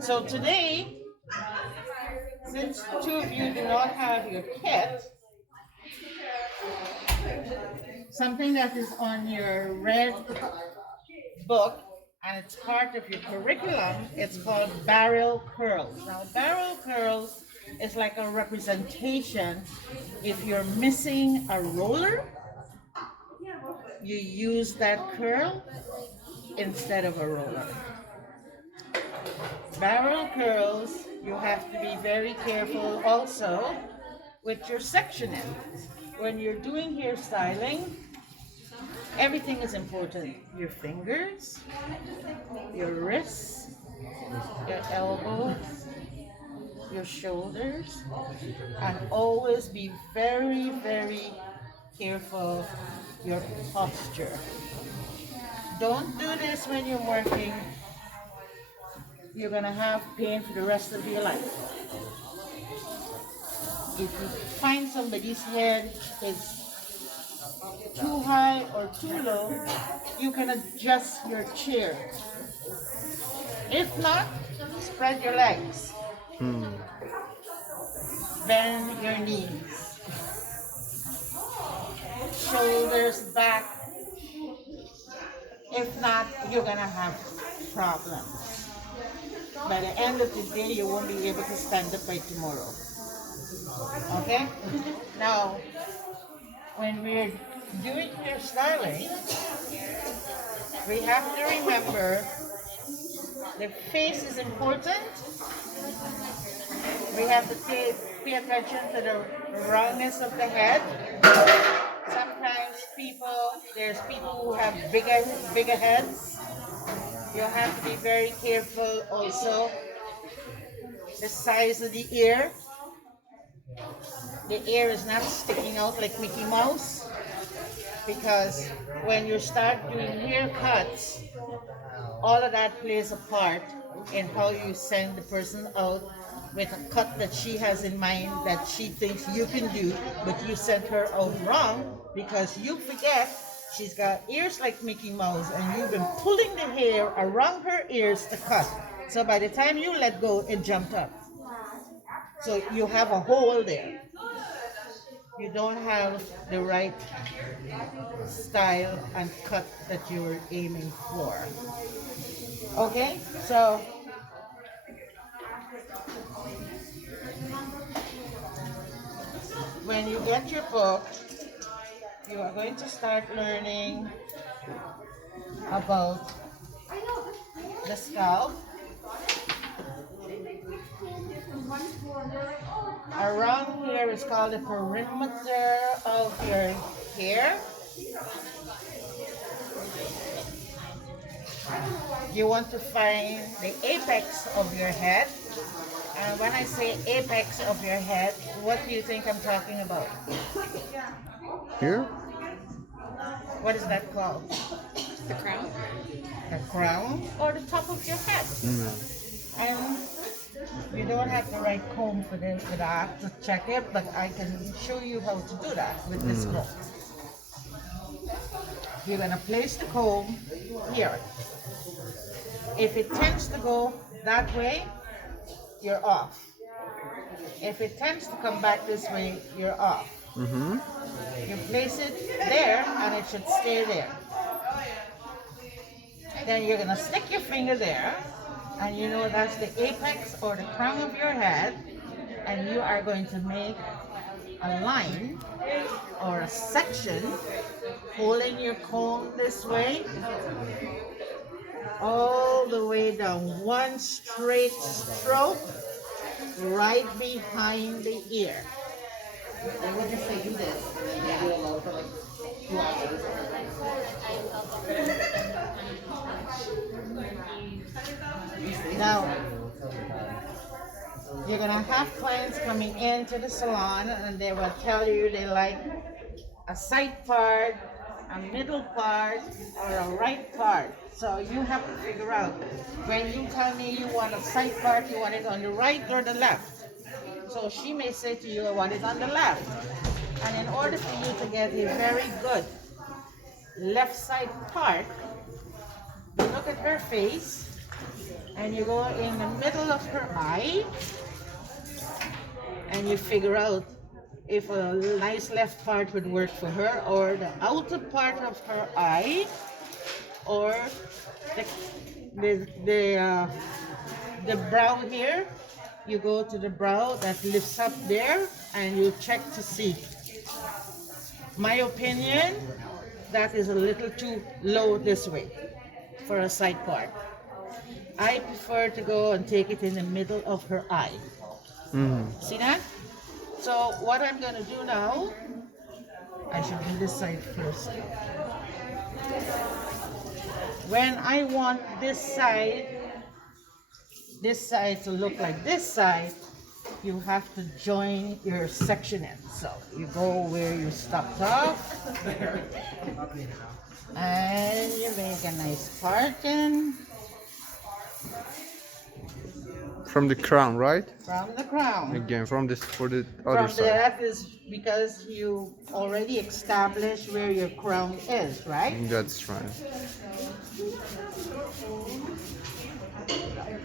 So today, since two of you do not have your kit, something that is on your red book and it's part of your curriculum, it's called barrel curls. Now, barrel curls is like a representation. If you're missing a roller, you use that curl instead of a roller. Barrel curls, you have to be very careful also with your sectioning. When you're doing hairstyling, everything is important. Your fingers, your wrists, your elbows, your shoulders, and always be very, very careful your posture. Don't do this when you're working. You're gonna have pain for the rest of your life. If you find somebody's head is too high or too low, you can adjust your chair. If not, spread your legs. Bend your knees. Shoulders back. If not, you're gonna have problems. By the end of the day, you won't be able to stand up by tomorrow. Okay? Now, when we're doing hairstyling, we have to remember the face is important. We have to pay attention to the roundness of the head. Sometimes there's people who have bigger heads. You have to be very careful also. The size of the ear. The ear is not sticking out like Mickey Mouse, because when you start doing haircuts, all of that plays a part in how you send the person out with a cut that she has in mind that she thinks you can do, but you sent her out wrong because you forget she's got ears like Mickey Mouse and you've been pulling the hair around her ears to cut. So by the time you let go, it jumped up. So you have a hole there. You don't have the right style and cut that you were aiming for. Okay, so when you get your book, you are going to start learning about the scalp. Around here is called the perimeter of your hair. You want to find the apex of your head. And when I say apex of your head, what do you think I'm talking about? Here? What is that called? The crown? The crown or the top of your head? And you don't have the right comb for that to check it, but I can show you how to do that with this comb. You're gonna place the comb here. If it tends to go that way, you're off. If it tends to come back this way, you're off. You place it there and it should stay there. Then you're gonna stick your finger there, and you know that's the apex or the crown of your head, and you are going to make a line or a section, holding your comb this way, all the way down, one straight stroke, right behind the ear. And what if I do this? Now, you're gonna have clients coming into the salon and they will tell you they like a side part, a middle part, or a right part. So you have to figure out, when you tell me you want a side part, you want it on the right or the left. So she may say to you, I want it on the left. And in order for you to get a very good left side part, you look at her face and you go in the middle of her eye, and you figure out if a nice left part would work for her, or the outer part of her eye, or the the the, uh, the brow here. You go to the brow that lifts up there, and you check to see. My opinion, that is a little too low this way for a side part. I prefer to go and take it in the middle of her eye. See that? So what I'm going to do now, I should do this side first. When I want this side to look like this side, you have to join your section in. So you go where you stopped off, and you make a nice parting. From the crown, right? From the crown. Again, from this for the other From side. that is because you already established where your crown is, right? That's right.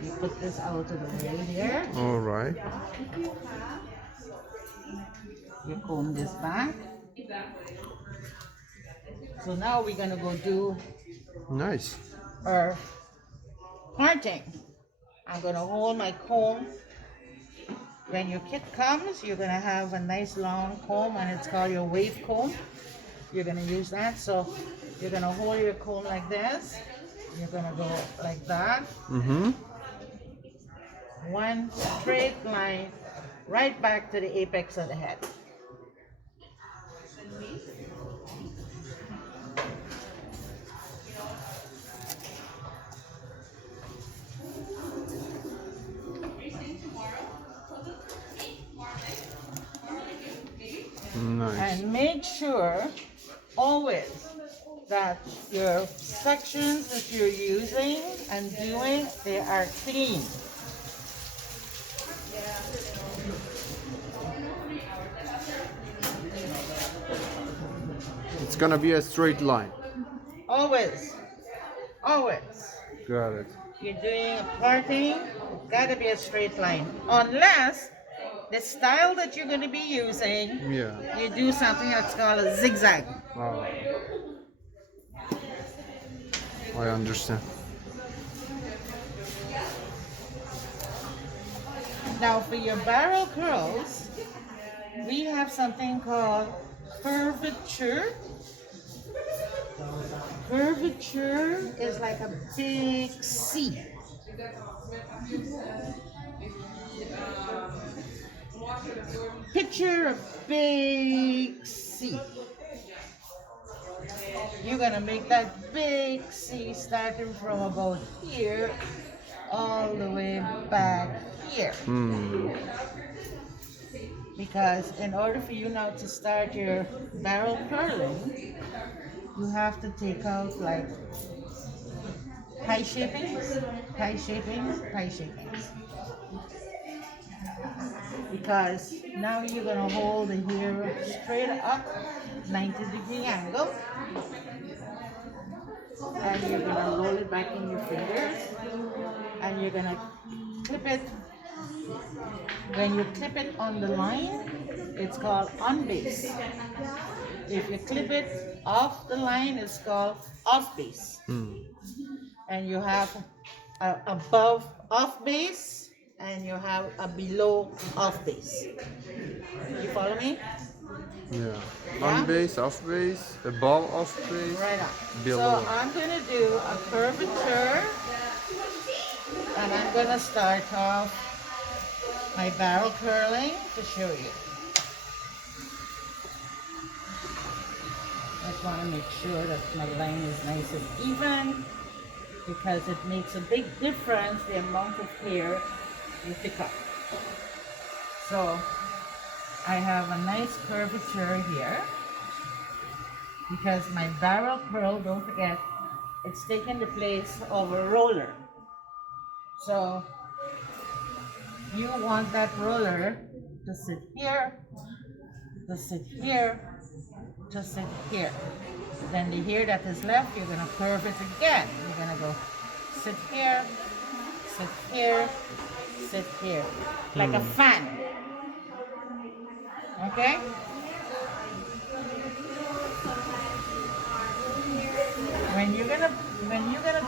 You put this out of the way here. All right. You comb this back. So now we're gonna go do Nice. our parting. I'm gonna hold my comb. When your kit comes, you're gonna have a nice long comb, and it's called your wave comb. You're gonna use that. So you're gonna hold your comb like this. You're gonna go like that. One straight line right back to the apex of the head. Nice. And make sure always that your sections that you're using and doing, they are clean. It's gonna be a straight line. Always, always. Got it. You're doing a parting, gotta be a straight line. Unless the style that you're gonna be using, Yeah. you do something that's called a zigzag. I understand. Now for your barrel curls, we have something called curvature. Curvature is like a big C. Picture a big C. You're gonna make that big C starting from about here all the way back here. Because in order for you now to start your barrel curling, you have to take out like pie shapings, pie shapings, pie shapings. Because now you're gonna hold the hair straight up, 90-degree angle, and you're gonna roll it back in your fingers, and you're gonna clip it. When you clip it on the line, it's called on base. If you clip it off the line, it's called off base. And you have a above off base, and you have a below off base. You follow me? Yeah. On base, off base, above, off base, Right on. below. So I'm going to do a curvature, and I'm going to start off my barrel curling to show you. I just want to make sure that my line is nice and even, because it makes a big difference the amount of hair you pick up. So I have a nice curvature here, because my barrel curl, don't forget, it's taking the place of a roller. So you want that roller to sit here, to sit here, to sit here. Then the hair that is left, you're gonna curve it again. You're gonna go sit here, sit here, sit here, like a fan. Okay? When you're gonna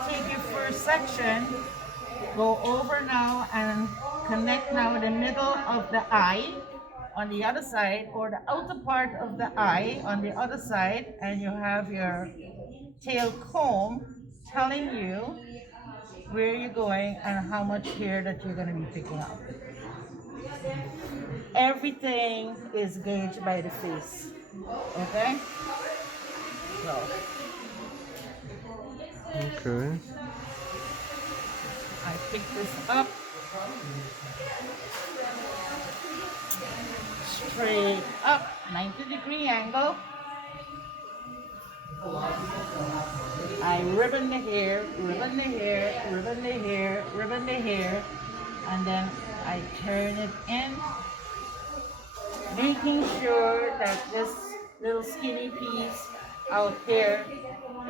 take your first section, go over now and connect now the middle of the eye on the other side, or the outer part of the eye on the other side, and you have your tail comb telling you where you're going and how much hair that you're going to be picking up. Everything is gauged by the face. Okay? So, Okay. I pick this up straight up, 90-degree angle. I ribbon the hair, ribbon the hair, ribbon the hair, ribbon the hair, and then I turn it in, making sure that this little skinny piece out here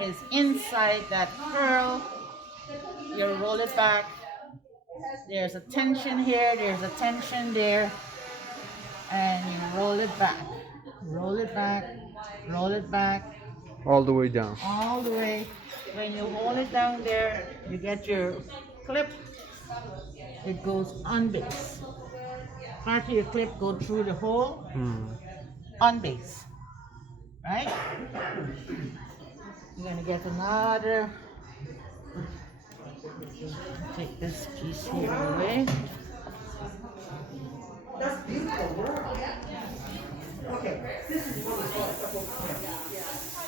is inside that curl. You roll it back. There's a tension here, there's a tension there, and you roll it back. Roll it back, roll it back, All the way down. all the way. When you hold it down there, you get your clip. It goes on base. Part of your clip go through the hole on base, right? You're gonna get another. Take this piece here away.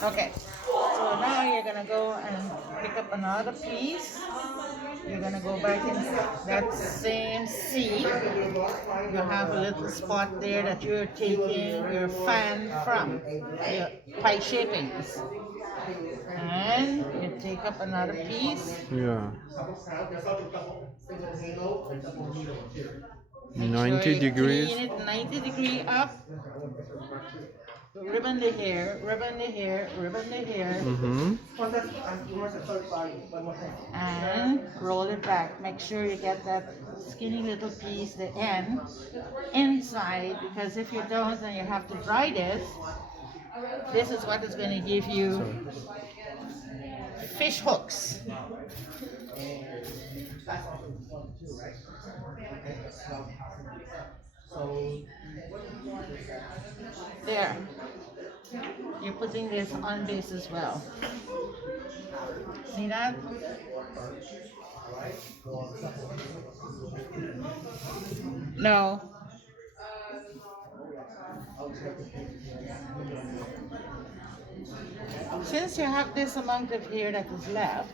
Okay, so now you're gonna go and pick up another piece. You're gonna go back in that same seat. You have a little spot there that you're taking your fan from, your pie shapings. And you take up another piece. Yeah. Make 90 sure you degrees. clean it 90-degree up. Ribbon the hair, ribbon the hair, ribbon the hair. And roll it back. Make sure you get that skinny little piece, the end, inside, because if you don't, then you have to dry this. This is what is going to give you fish hooks. There. You're putting this on base as well. See that? No. Since you have this amount of hair that is left,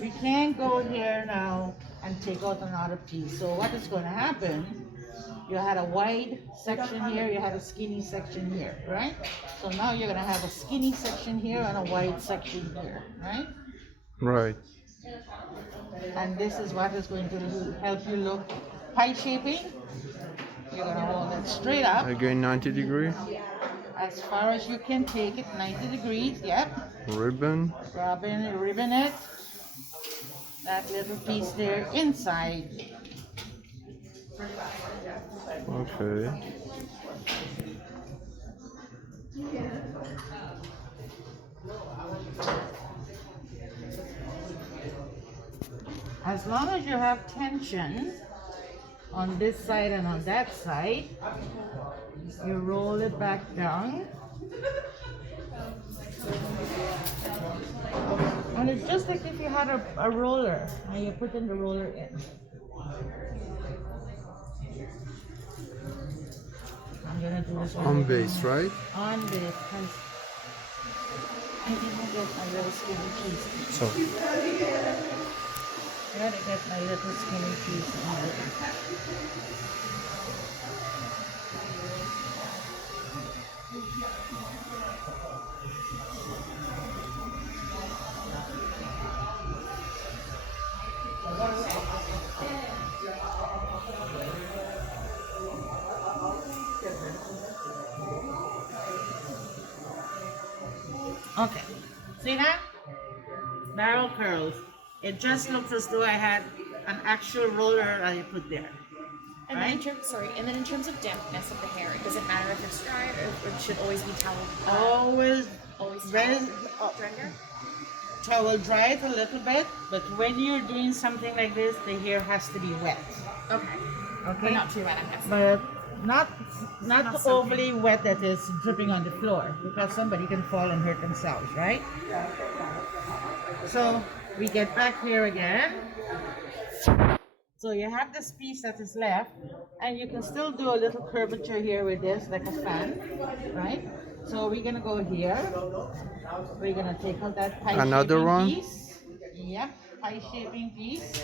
we can't go here now and take out another piece. So what is going to happen, you had a wide section here, you had a skinny section here, right? So now you're going to have a skinny section here and a wide section here, right? Right. And this is what is going to help you look pie shaping. You're going to hold it straight up. Again 90 degrees. As far as you can take it, 90 degrees, yep. Ribbon. Ribbon it. That little piece there inside. Okay. As long as you have tension on this side and on that side, you roll it back down. And it's just like if you had a roller and you put in the roller in. I'm gonna do this On base, right? on base, because I didn't get my little skinny piece. So. I gotta get my little skinny piece on it. Okay. See that? Barrel curls. It just looks as though I had an actual roller that I put there. And then in terms, and then in terms of dampness of the hair, does it matter if it's dry or it should always be towel? Always, Always very, dry hair? towel dry it a little bit, but when you're doing something like this, the hair has to be wet. Okay. Okay? But not too wet, I'm guessing. But not Not overly wet that is dripping on the floor, because somebody can fall and hurt themselves, right? So we get back here again. So you have this piece that is left, and you can still do a little curvature here with this, like a fan, right? So we're gonna go here. We're gonna take out that pie Another shaping one? piece. Yep, pie shaping piece.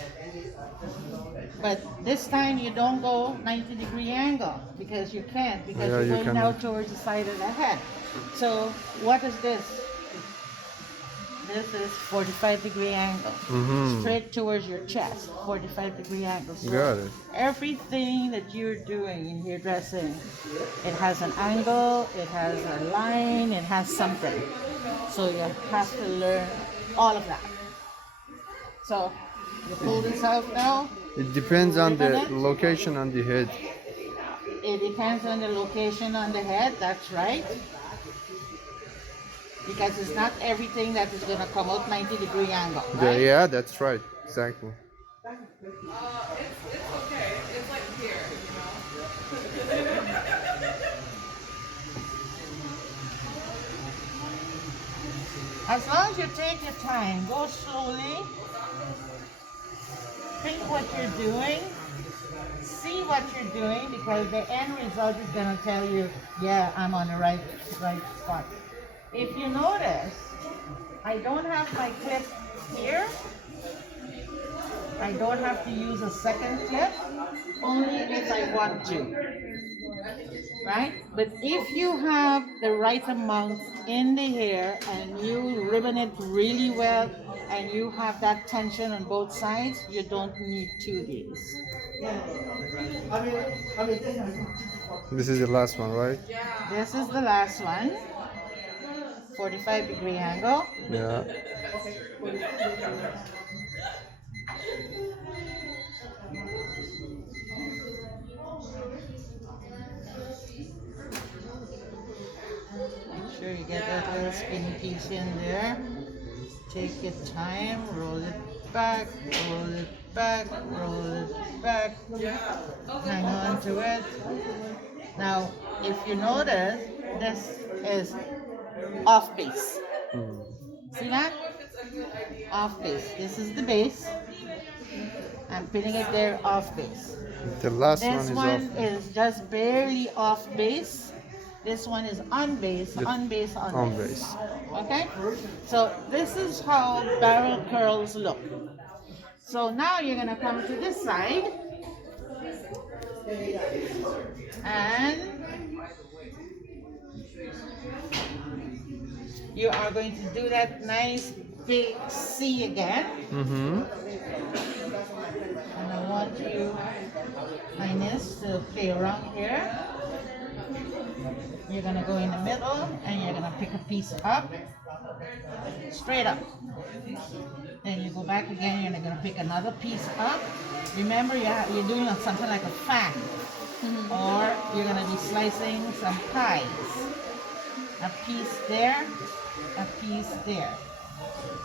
But this time you don't go 90-degree angle because you can't, because Yeah, you you're going can. out towards the side of the head. So what is this? This is 45-degree angle, straight towards your chest, 45-degree angle. So Got it. everything that you're doing in hairdressing, it has an angle, it has a line, it has something. So you have to learn all of that. So you pull this out now. It depends on the Ribbon it. location on the head. It depends on the location on the head, that's right. Because it's not everything that is going to come out 90-degree angle, Yeah, right? yeah, that's right. Exactly. It's okay. It's like here, As long as you take your time, go slowly, think what you're doing, see what you're doing, because the end result is going to tell you, yeah, I'm on the right spot. If you notice, I don't have my clip here. I don't have to use a second clip, only if I want to, right? But if you have the right amount in the hair and you ribbon it really well and you have that tension on both sides, you don't need two of these. This is the last one, right? This is the last one, 45-degree angle. Yeah. Make sure you get that little skinny piece in there. Take your time, roll it back, roll it back, roll it back. Hang on to it. Now, if you notice, this is off base. See that? Off base. This is the base. I'm putting it there off base. The last This one one is off. is just barely off base. This one is on base, on base, on On base. base. Okay? So this is how barrel curls look. So now you're gonna come to this side and you are going to do that nice big C again. Mm-hmm. And I want you, Ines, to play around here. You're gonna go in the middle and you're gonna pick a piece up, straight up. Then you go back again, you're gonna pick another piece up. Remember, you're doing something like a fan, or you're gonna be slicing some pies. A piece there, a piece there.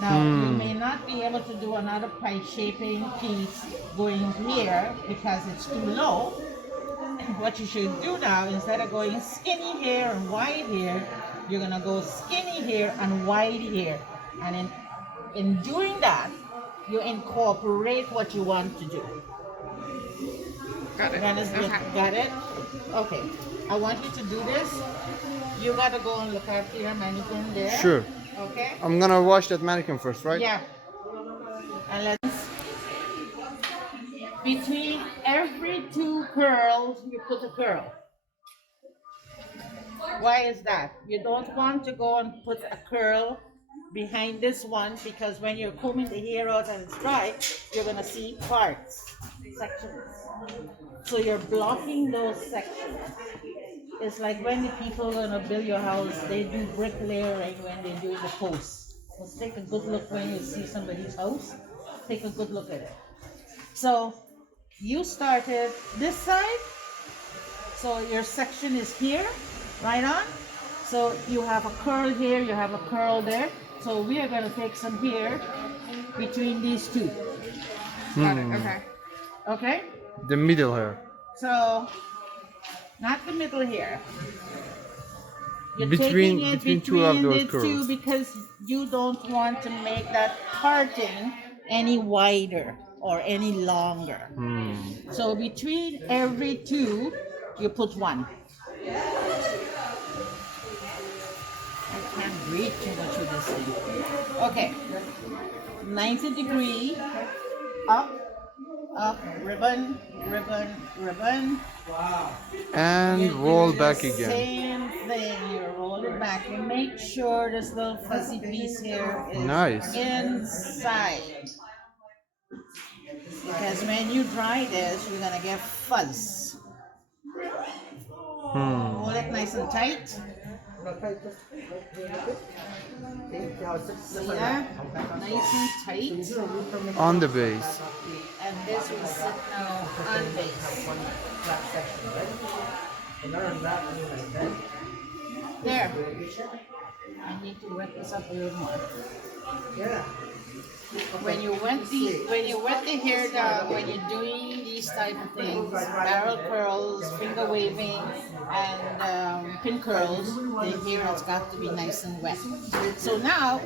Now, you may not be able to do another pie shaping piece going here because it's too low. What you should do now, instead of going skinny here and wide here, you're gonna go skinny here and wide here. And in doing that, you incorporate what you want to do. Got it. Got it? Okay. I want you to do this. You gotta go and look after your mannequin there. Sure. Okay? I'm gonna wash that mannequin first, right? Yeah. And let's, between every two curls, you put a curl. Why is that? You don't want to go and put a curl behind this one, because when you're combing the hair out and it's dry, you're gonna see parts, sections. So you're blocking those sections. It's like when the people are gonna build your house, they do brick layering when they do the posts. Let's take a good look when you see somebody's house. Take a good look at it. So you started this side. So your section is here, right on. So you have a curl here, you have a curl there. So we are going to take some here between these two. Got it. Okay. Okay? The middle hair. So, not the middle here. You're Between- taking it between two of those the two curls. because you don't want to make that parting any wider or any longer. So between every two, you put one. I can't breathe too much with this thing. Okay. 90-degree. Up, ribbon, ribbon, ribbon. And You roll do back the again. Same thing. You roll it back. You make sure this little fuzzy piece here is Nice. inside. Because when you dry this, you're gonna get fuzz. Hold it nice and tight. See that? Nice and tight. On the base. And this will sit now on base. There. I need to wet this up a little more. When you wet the hair down, when you're doing these type of things, barrel curls, finger waving, and pin curls, the hair has got to be nice and wet. So now,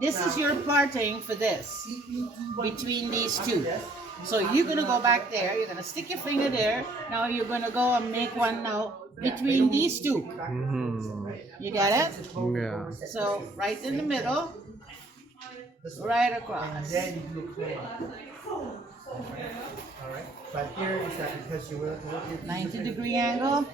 this is your parting for this, between these two. So you're gonna go back there, you're gonna stick your finger there, now you're gonna go and make one now between these two. You got it? Yeah. So right in the middle, right across. But here is that because you will 90-degree angle.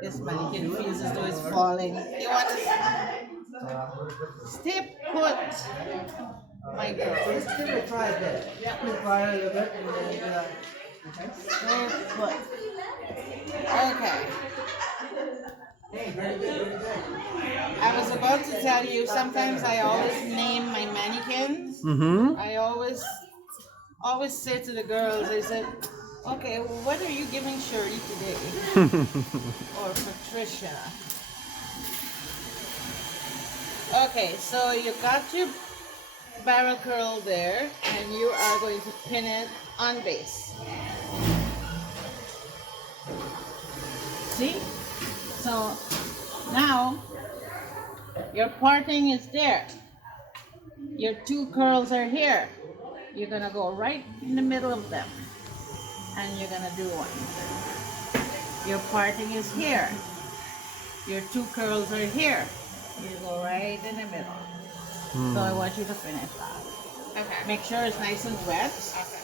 This mannequin feels as though it's falling. You want to stay put, my girl. Let's give it a try a bit. Quick fire a little bit and then okay. Stay put. Okay. Hey, very good, very good. I was about to tell you, sometimes I always name my mannequins. I always say to the girls, I said, okay, well, what are you giving Shirley today? Or Patricia? Okay, so you got your barrel curl there, and you are going to pin it on base. See? So now your parting is there. Your two curls are here. You're gonna go right in the middle of them, and you're gonna do one. Your parting is here. Your two curls are here. You go right in the middle. So I want you to finish that. Okay. Make sure it's nice and wet. Okay.